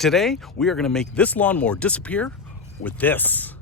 Today, we are going to make this lawnmower disappear with this.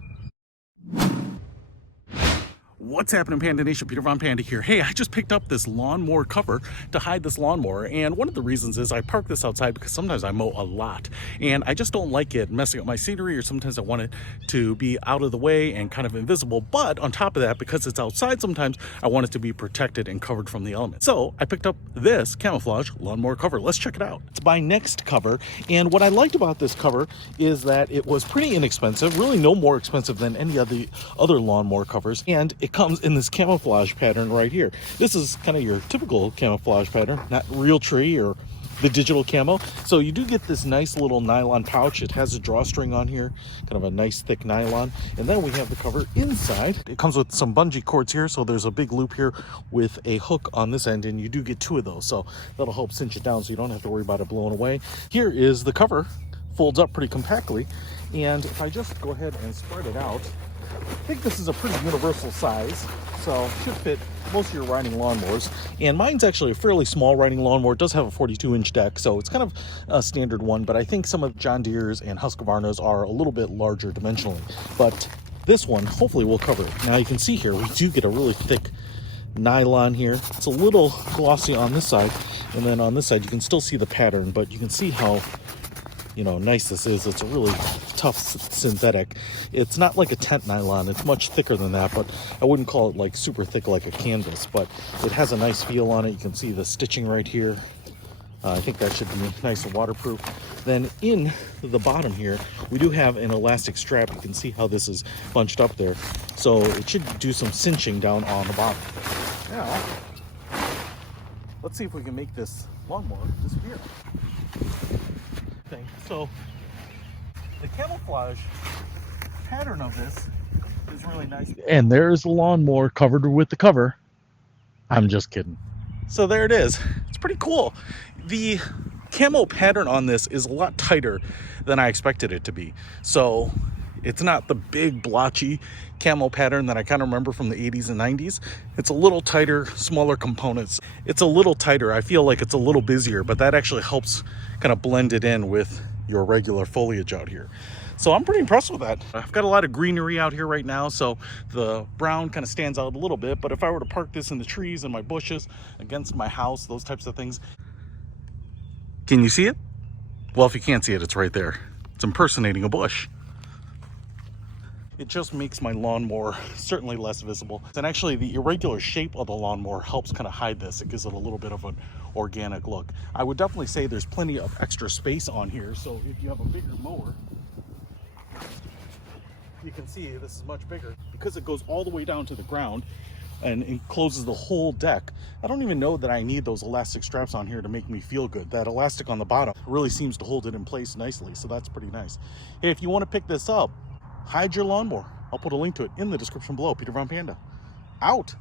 What's happening, Panda Nation? Peter Von Panda here. Hey, I just picked up this lawnmower cover to hide this lawnmower, and one of the reasons is I park this outside because sometimes I mow a lot, and I just don't like it messing up my scenery, or sometimes I want it to be out of the way and kind of invisible. But on top of that, because it's outside, sometimes I want it to be protected and covered from the elements. So I picked up this camouflage lawnmower cover. Let's check it out. It's by NEXTCOVER, and what I liked about this cover is that it was pretty inexpensive, really no more expensive than any of the other lawnmower covers, and it comes in this camouflage pattern right here. This is kind of your typical camouflage pattern, not real tree or the digital camo. So you do get this nice little nylon pouch. It has a drawstring on here, kind of a nice thick nylon. And then we have the cover inside. It comes with some bungee cords here, so there's a big loop here with a hook on this end, and you do get two of those, so that'll help cinch it down so you don't have to worry about it blowing away. Here is the cover, folds up pretty compactly, and if I just go ahead and spread it out, I think this is a pretty universal size, so it should fit most of your riding lawnmowers. And mine's actually a fairly small riding lawnmower. It does have a 42-inch deck, so it's kind of a standard one, but I think some of John Deere's and Husqvarna's are a little bit larger dimensionally. But this one hopefully will cover it. Now you can see here, we do get a really thick nylon here. It's a little glossy on this side, and then on this side you can still see the pattern, but you can see how nice this is. It's a really tough synthetic. It's not like a tent nylon. It's much thicker than that, but I wouldn't call it like super thick like a canvas, but it has a nice feel on it. You can see the stitching right here. I think that should be nice and waterproof. Then in the bottom here, we do have an elastic strap. You can see how this is bunched up there. So it should do some cinching down on the bottom. Now, let's see if we can make this lawnmower disappear. So the camouflage pattern of this is really nice. And there's the lawnmower covered with the cover. I'm just kidding. So there it is. It's pretty cool. The camo pattern on this is a lot tighter than I expected it to be. So it's not the big blotchy camo pattern that I kind of remember from the 80s and 90s. It's a little tighter, smaller components. It's a little tighter. I feel like it's a little busier, but that actually helps kind of blend it in with your regular foliage out here. So I'm pretty impressed with that. I've got a lot of greenery out here right now, so the brown kind of stands out a little bit, but if I were to park this in the trees and my bushes against my house, those types of things. Can you see it? Well, if you can't see it, it's right there. It's impersonating a bush. It just makes my lawnmower certainly less visible. And actually the irregular shape of the lawnmower helps kind of hide this. It gives it a little bit of an organic look. I would definitely say there's plenty of extra space on here. So if you have a bigger mower, you can see this is much bigger because it goes all the way down to the ground and encloses the whole deck. I don't even know that I need those elastic straps on here to make me feel good. That elastic on the bottom really seems to hold it in place nicely. So that's pretty nice. Hey, if you want to pick this up, hide your lawnmower. I'll put a link to it in the description below. Peter Von Panda, out.